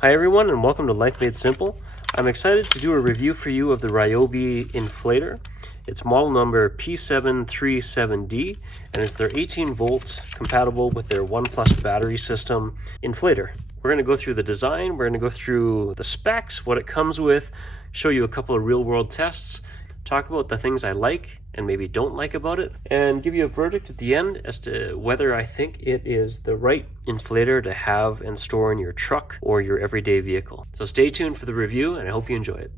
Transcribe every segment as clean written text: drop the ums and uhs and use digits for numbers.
Hi everyone, and welcome to Life Made Simple. I'm excited to do a review for you of the Ryobi Inflator. It's model number P737D, and it's their 18 volt compatible with their ONE+ battery system inflator. We're going to go through the design, we're going to go through the specs, what it comes with, show you a couple of real world tests, talk about the things I like and maybe don't like about it, and give you a verdict at the end as to whether I think it is the right inflator to have and store in your truck or your everyday vehicle. So stay tuned for the review, and I hope you enjoy it.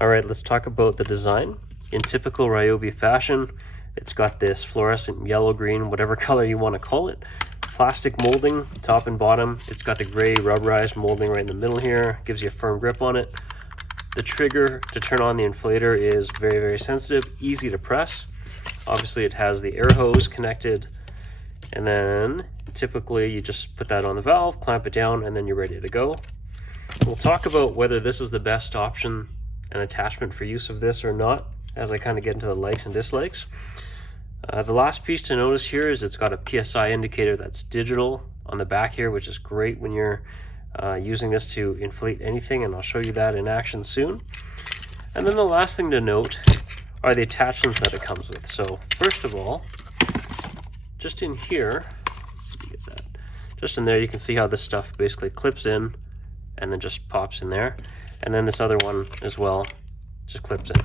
Alright, let's talk about the design. In typical Ryobi fashion, it's got this fluorescent yellow, green, whatever color you want to call it, plastic molding top and bottom. It's got the gray rubberized molding right in the middle here, gives you a firm grip on it. The trigger to turn on the inflator is very, very sensitive, easy to press. Obviously it has the air hose connected, and then typically you just put that on the valve, clamp it down, and then you're ready to go. We'll talk about whether this is the best option and attachment for use of this or not, as I kind of get into the likes and dislikes. The last piece to notice here is it's got a PSI indicator that's digital on the back here, which is great when you're using this to inflate anything, and I'll show you that in action soon. And then the last thing to note are the attachments that it comes with. So first of all, just in here, let's see if we get that. Just in there, you can see how this stuff basically clips in and then just pops in there. And then this other one as well just clips in.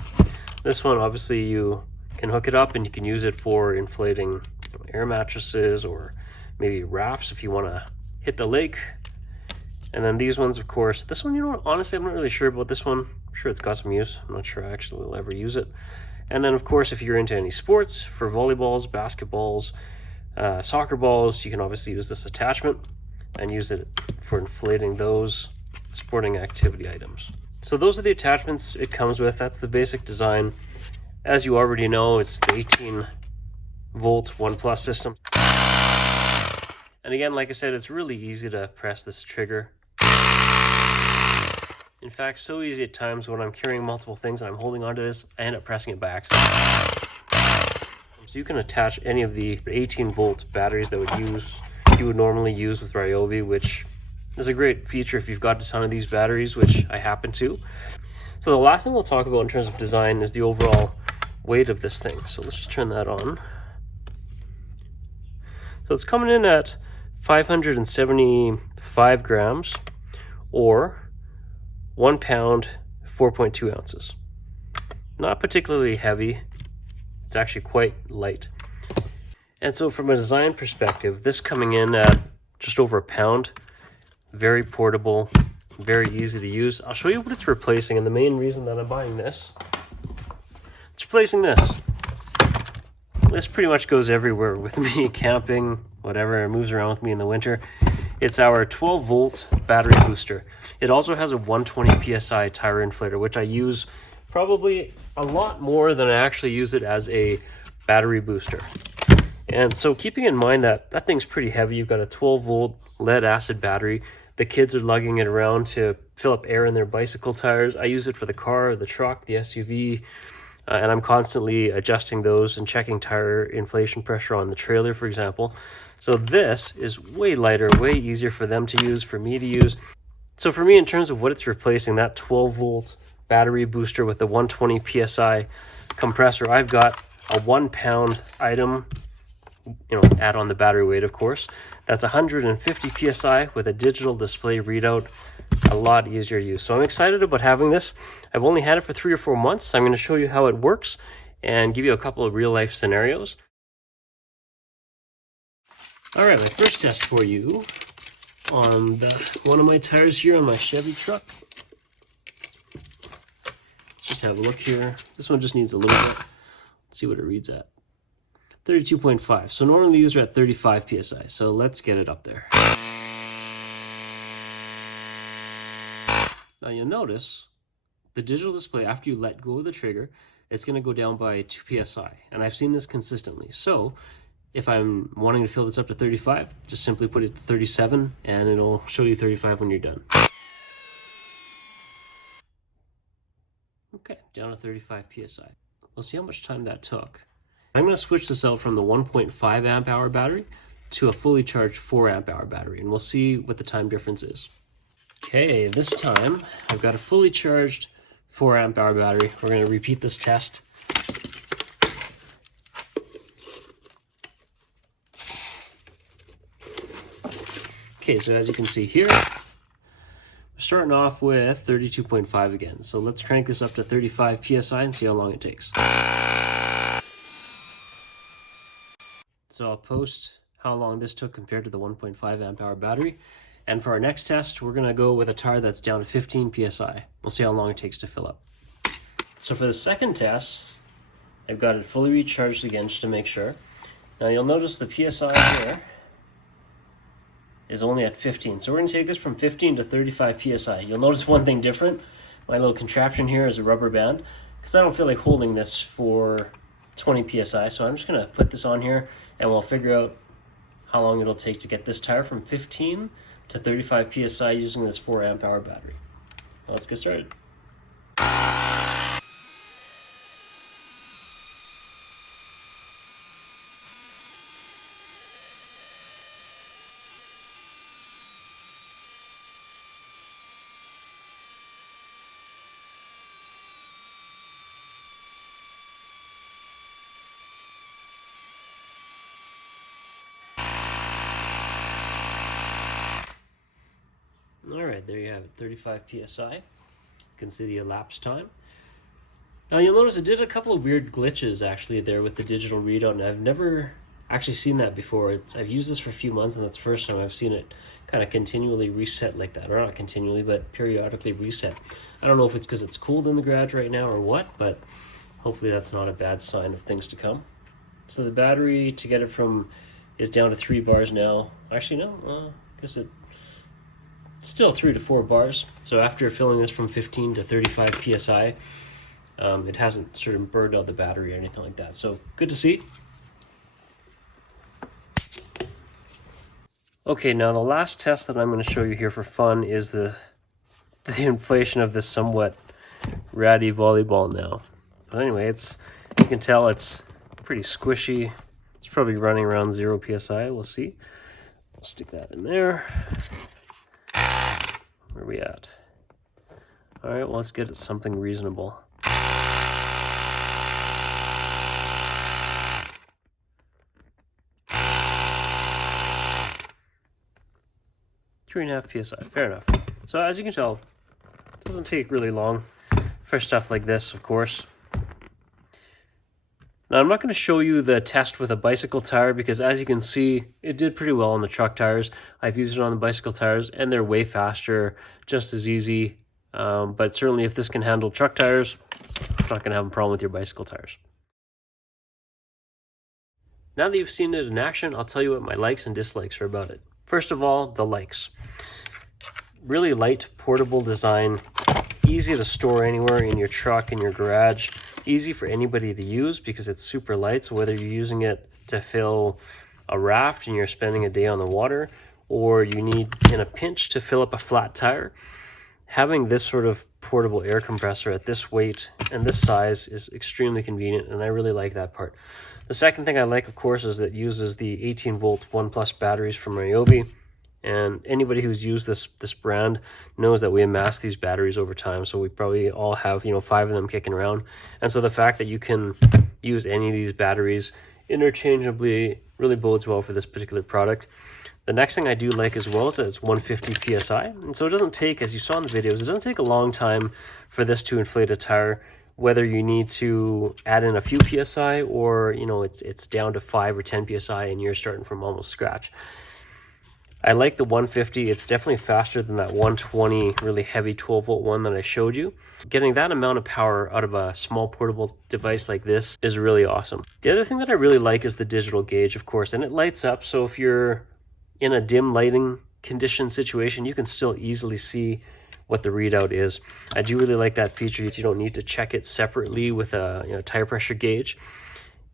This one, obviously, you can hook it up and you can use it for inflating air mattresses or maybe rafts if you want to hit the lake. And then these ones, of course, this one, you know what, honestly, I'm not really sure about this one. I'm sure it's got some use. I'm not sure I actually will ever use it. And then, of course, if you're into any sports, for volleyballs, basketballs, soccer balls, you can obviously use this attachment and use it for inflating those sporting activity items. So those are the attachments it comes with. That's the basic design. As you already know, it's the 18 volt ONE+ system. And again, like I said, it's really easy to press this trigger. In fact, so easy at times when I'm carrying multiple things and I'm holding onto this, I end up pressing it by accident. So you can attach any of the 18 volt batteries that you would normally use with Ryobi, which is a great feature if you've got a ton of these batteries, which I happen to. So the last thing we'll talk about in terms of design is the overall weight of this thing. So let's just turn that on. So it's coming in at 575 grams, or 1 pound, 4.2 ounces. Not particularly heavy. It's actually quite light. And so from a design perspective, this coming in at just over a pound, very portable, very easy to use. I'll show you what it's replacing, and the main reason that I'm buying this, it's replacing this. This pretty much goes everywhere with me, camping, whatever, it moves around with me in the winter. It's our 12 volt battery booster. It also has a 120 PSI tire inflator, which I use probably a lot more than I actually use it as a battery booster. And so keeping in mind that that thing's pretty heavy, you've got a 12 volt lead acid battery. The kids are lugging it around to fill up air in their bicycle tires. I use it for the car, the truck, the SUV, and I'm constantly adjusting those and checking tire inflation pressure on the trailer, for example. So this is way lighter, way easier for them to use, for me to use. So for me, in terms of what it's replacing, that 12 volt battery booster with the 120 PSI compressor, I've got a 1 pound item, add on the battery weight, of course. That's 150 PSI with a digital display readout, a lot easier to use. So I'm excited about having this. I've only had it for 3 or 4 months. I'm going to show you how it works and give you a couple of real life scenarios. All right, my first test for you on one of my tires here on my Chevy truck. Let's just have a look here. This one just needs a little bit. Let's see what it reads at. 32.5. So normally these are at 35 PSI. So let's get it up there. Now you'll notice the digital display, after you let go of the trigger, it's going to go down by 2 PSI. And I've seen this consistently. So if I'm wanting to fill this up to 35, just simply put it to 37 and it'll show you 35 when you're done. Okay, down to 35 PSI. We'll see how much time that took. I'm going to switch this out from the 1.5 amp hour battery to a fully charged 4 amp hour battery, and we'll see what the time difference is. Okay, this time I've got a fully charged 4 amp hour battery. We're going to repeat this test. Okay, so as you can see here, we're starting off with 32.5 again. So let's crank this up to 35 psi and see how long it takes. So I'll post how long this took compared to the 1.5 amp hour battery. And for our next test, we're going to go with a tire that's down to 15 psi. We'll see how long it takes to fill up. So for the second test, I've got it fully recharged again just to make sure. Now you'll notice the psi here is only at 15. So we're going to take this from 15 to 35 psi. You'll notice one thing different. My little contraption here is a rubber band because I don't feel like holding this for 20 psi. So I'm just going to put this on here and we'll figure out how long it'll take to get this tire from 15 to 35 psi using this 4 amp hour battery. Now let's get started. Alright, there you have it, 35 psi. You can see the elapsed time. Now you'll notice it did a couple of weird glitches actually there with the digital readout, and I've never actually seen that before. I've used this for a few months and that's the first time I've seen it kind of continually reset like that. Or not continually, but periodically reset. I don't know if it's because it's cold in the garage right now or what, but hopefully that's not a bad sign of things to come. So the battery to get it from is down to 3 bars now. Actually no, I guess it's still 3 to 4 bars. So after filling this from 15 to 35 psi, it hasn't sort of burned out the battery or anything like that. So good to see. Okay, now the last test that I'm going to show you here for fun is the inflation of this somewhat ratty volleyball now. But anyway, you can tell it's pretty squishy. It's probably running around 0 psi. We'll see. I'll stick that in there. Where are we at? All right, well, let's get it something reasonable. 3.5 psi, fair enough. So as you can tell, it doesn't take really long for stuff like this, of course. Now I'm not going to show you the test with a bicycle tire because as you can see, it did pretty well on the truck tires. I've used it on the bicycle tires and they're way faster, just as easy. But certainly if this can handle truck tires, it's not going to have a problem with your bicycle tires. Now that you've seen it in action, I'll tell you what my likes and dislikes are about it. First of all, the likes. Really light, portable design, easy to store anywhere in your truck, in your garage, easy for anybody to use because it's super light. So whether you're using it to fill a raft and you're spending a day on the water, or you need in a pinch to fill up a flat tire, having this sort of portable air compressor at this weight and this size is extremely convenient, and I really like that part. The second thing I like, of course, is that it uses the 18-volt 1 Plus batteries from Ryobi. And anybody who's used this brand knows that we amass these batteries over time. So we probably all have, 5 of them kicking around. And so the fact that you can use any of these batteries interchangeably really bodes well for this particular product. The next thing I do like as well is that it's 150 psi. And so it doesn't take, as you saw in the videos, it doesn't take a long time for this to inflate a tire, whether you need to add in a few psi or, it's down to 5 or 10 psi and you're starting from almost scratch. I like the 150. It's definitely faster than that 120 really heavy 12-volt one that I showed you. Getting that amount of power out of a small portable device like this is really awesome. The other thing that I really like is the digital gauge, of course, and it lights up. So if you're in a dim lighting condition situation, you can still easily see what the readout is. I do really like that feature. You don't need to check it separately with a tire pressure gauge,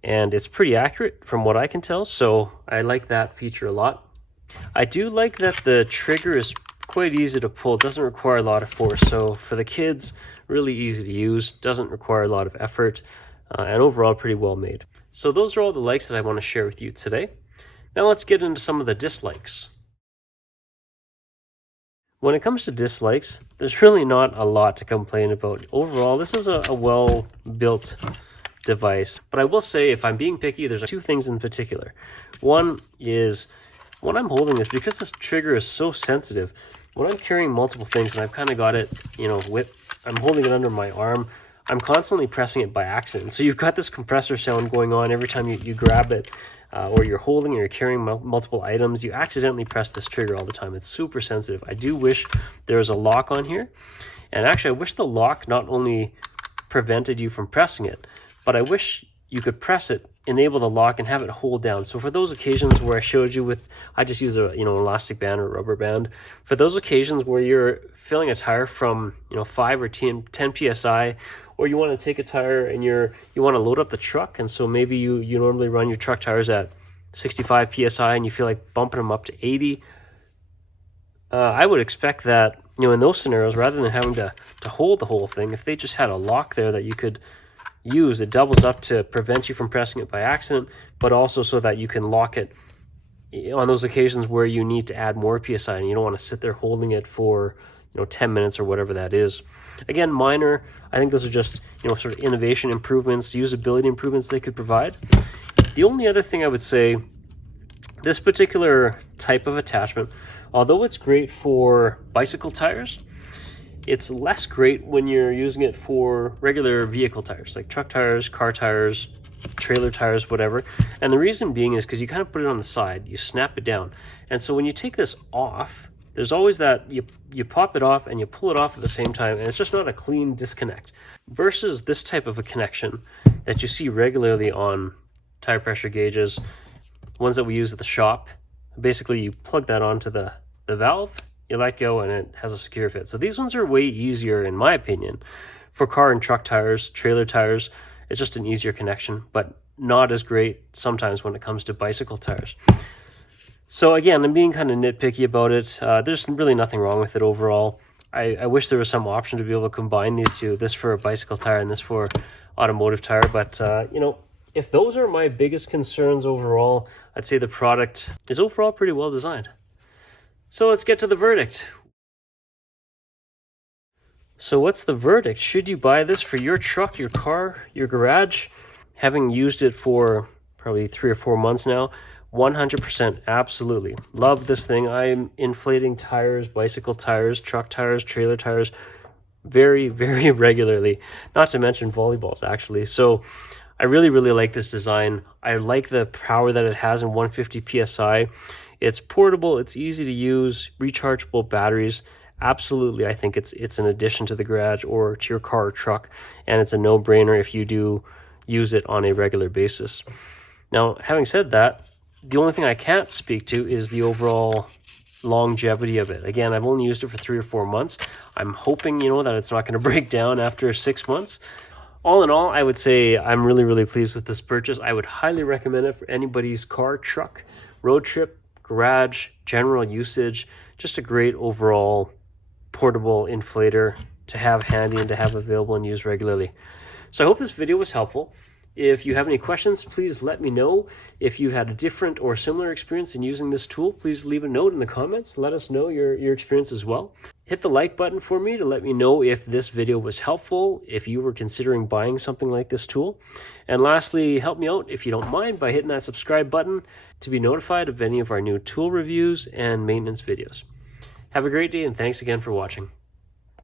and it's pretty accurate from what I can tell. So I like that feature a lot. I do like that the trigger is quite easy to pull. It doesn't require a lot of force. So for the kids, really easy to use, doesn't require a lot of effort, and overall pretty well made. So those are all the likes that I want to share with you today. Now let's get into some of the dislikes. When it comes to dislikes, there's really not a lot to complain about. Overall, this is a well-built device. But I will say, if I'm being picky, there's two things in particular. One is, when I'm holding this, because this trigger is so sensitive, when I'm carrying multiple things and I've kind of got it, you know, I'm holding it under my arm, I'm constantly pressing it by accident. So you've got this compressor sound going on every time you grab it, or you're holding or you're carrying multiple items. You accidentally press this trigger all the time. It's super sensitive. I do wish there was a lock on here. And actually, I wish the lock not only prevented you from pressing it, but I wish you could press it, enable the lock, and have it hold down. So for those occasions where I showed you with, I just use a elastic band or rubber band. For those occasions where you're filling a tire from 5 or 10 psi, or you want to take a tire and you want to load up the truck, and so maybe you normally run your truck tires at 65 psi and you feel like bumping them up to 80. I would expect that in those scenarios, rather than having to hold the whole thing, if they just had a lock there that you could use, it doubles up to prevent you from pressing it by accident, but also so that you can lock it on those occasions where you need to add more psi and you don't want to sit there holding it for 10 minutes or whatever that is. Again, minor. I think those are just sort of innovation improvements, usability improvements they could provide. The only other thing I would say, this particular type of attachment, although it's great for bicycle tires, it's less great when you're using it for regular vehicle tires, like truck tires, car tires, trailer tires, whatever. And the reason being is because you kind of put it on the side, you snap it down. And so when you take this off, there's always that you pop it off and you pull it off at the same time, and it's just not a clean disconnect. Versus this type of a connection that you see regularly on tire pressure gauges, ones that we use at the shop. Basically, you plug that onto the valve, you let go, and it has a secure fit. So these ones are way easier, in my opinion, for car and truck tires, trailer tires. It's just an easier connection, but not as great sometimes when it comes to bicycle tires. So again, I'm being kind of nitpicky about it. There's really nothing wrong with it overall. I wish there was some option to be able to combine these two, this for a bicycle tire and this for automotive tire. But, if those are my biggest concerns overall, I'd say the product is overall pretty well designed. So let's get to the verdict. So what's the verdict? Should you buy this for your truck, your car, your garage? Having used it for probably 3 or 4 months now, 100% absolutely. Love this thing. I'm inflating tires, bicycle tires, truck tires, trailer tires very, very regularly. Not to mention volleyballs, actually. So I really, really like this design. I like the power that it has in 150 psi. It's portable, it's easy to use, rechargeable batteries. Absolutely, I think it's an addition to the garage or to your car or truck, and it's a no-brainer if you do use it on a regular basis. Now, having said that, the only thing I can't speak to is the overall longevity of it. Again, I've only used it for 3 or 4 months. I'm hoping, that it's not going to break down after 6 months. All in all, I would say I'm really, really pleased with this purchase. I would highly recommend it for anybody's car, truck, road trip, garage, general usage. Just a great overall portable inflator to have handy and to have available and use regularly. So I hope this video was helpful. If you have any questions, please let me know. If you've had a different or similar experience in using this tool, please leave a note in the comments. Let us know your experience as well. Hit the like button for me to let me know if this video was helpful, if you were considering buying something like this tool. And lastly, help me out, if you don't mind, by hitting that subscribe button to be notified of any of our new tool reviews and maintenance videos. Have a great day, and thanks again for watching.